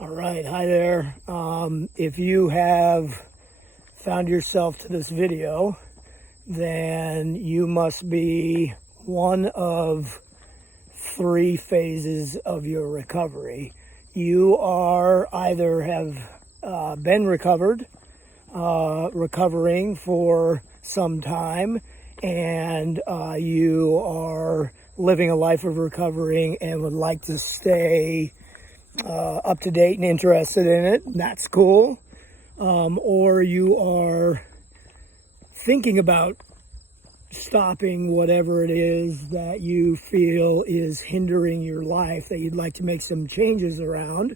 All right, hi there. If you have found yourself to this video, then you must be one of three phases of your recovery. You are either have been recovering for some time, and you are living a life of recovering and would like to stay up to date and interested in it. That's cool. Or you are thinking about stopping whatever it is that you feel is hindering your life that you'd like to make some changes around.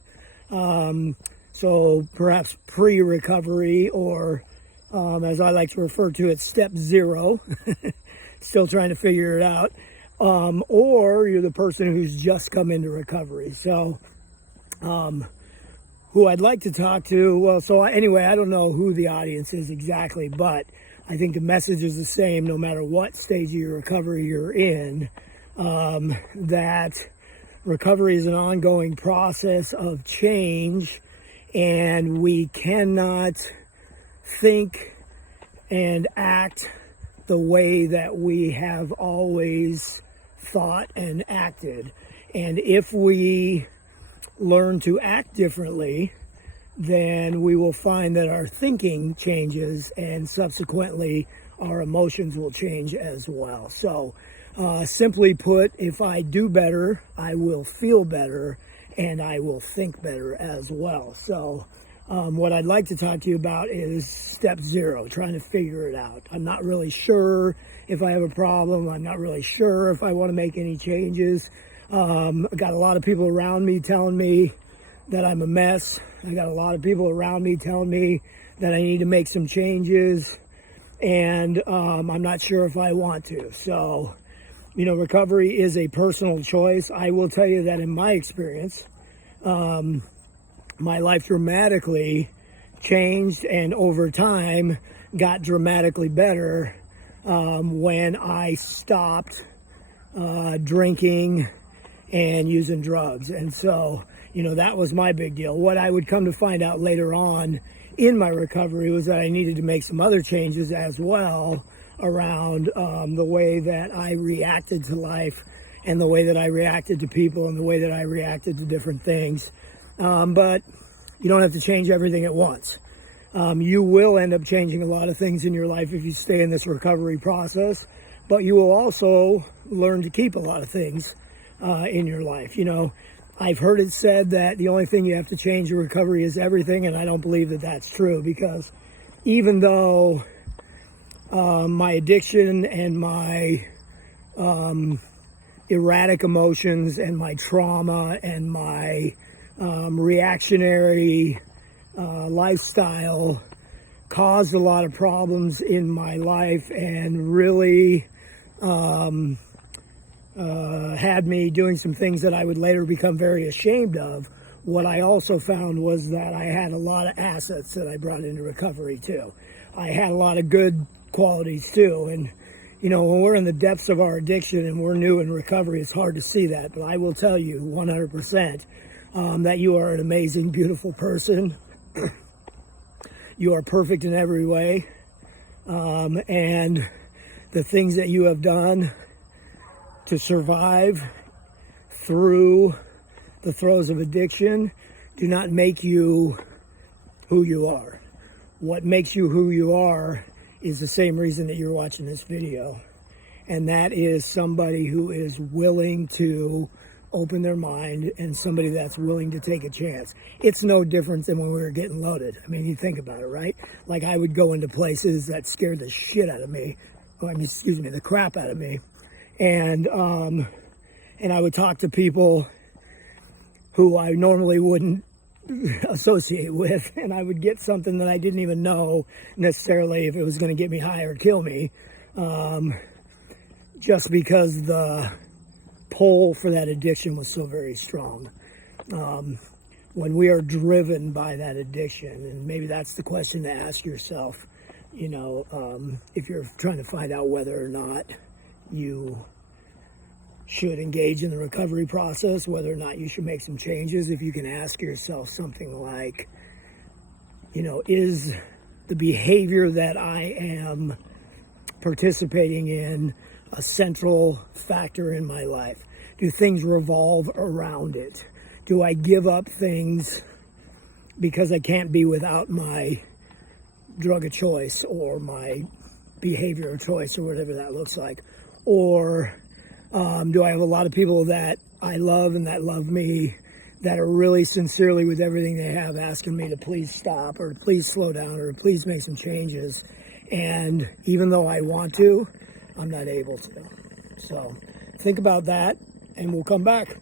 So perhaps pre-recovery, or as I like to refer to it, step zero, still trying to figure it out. Or you're the person who's just come into recovery. So who I'd like to talk to. Well, so anyway, I don't know who the audience is exactly, but I think the message is the same no matter what stage of your recovery you're in, that recovery is an ongoing process of change, and we cannot think and act the way that we have always thought and acted. And if we learn to act differently, then we will find that our thinking changes, and subsequently our emotions will change as well. So simply put, if I do better, I will feel better and I will think better as well. So what I'd like to talk to you about is step zero, trying to figure it out. I'm not really sure if I have a problem. I'm not really sure if I want to make any changes. I got a lot of people around me telling me that I'm a mess. I got a lot of people around me telling me that I need to make some changes, and I'm not sure if I want to. So, recovery is a personal choice. I will tell you that in my experience, my life dramatically changed, and over time got dramatically better when I stopped drinking and using drugs. And so, that was my big deal. What I would come to find out later on in my recovery was that I needed to make some other changes as well around the way that I reacted to life, and the way that I reacted to people, and the way that I reacted to different things. But you don't have to change everything at once. You will end up changing a lot of things in your life if you stay in this recovery process, but you will also learn to keep a lot of things in your life. I've heard it said that the only thing you have to change in recovery is everything, and I don't believe that that's true, because even though my addiction and my erratic emotions and my trauma and my reactionary lifestyle caused a lot of problems in my life, and really had me doing some things that I would later become very ashamed of. What I also found was that I had a lot of assets that I brought into recovery too. I had a lot of good qualities too. And, when we're in the depths of our addiction and we're new in recovery, it's hard to see that. But I will tell you 100% that you are an amazing, beautiful person. You are perfect in every way. And the things that you have done to survive through the throes of addiction do not make you who you are. What makes you who you are is the same reason that you're watching this video, and that is somebody who is willing to open their mind, and somebody that's willing to take a chance. It's no different than when we were getting loaded. I mean, you think about it, right? Like, I would go into places that scared the shit out of me, the crap out of me. And I would talk to people who I normally wouldn't associate with, and I would get something that I didn't even know necessarily if it was going to get me high or kill me, just because the pull for that addiction was so very strong. When we are driven by that addiction, and maybe that's the question to ask yourself, if you're trying to find out whether or not you should engage in the recovery process, whether or not you should make some changes. If you can ask yourself something like, is the behavior that I am participating in a central factor in my life? Do things revolve around it? Do I give up things because I can't be without my drug of choice or my behavior of choice or whatever that looks like? Or do I have a lot of people that I love and that love me that are really sincerely with everything they have asking me to please stop or to please slow down or to please make some changes? And even though I want to, I'm not able to. So think about that and we'll come back.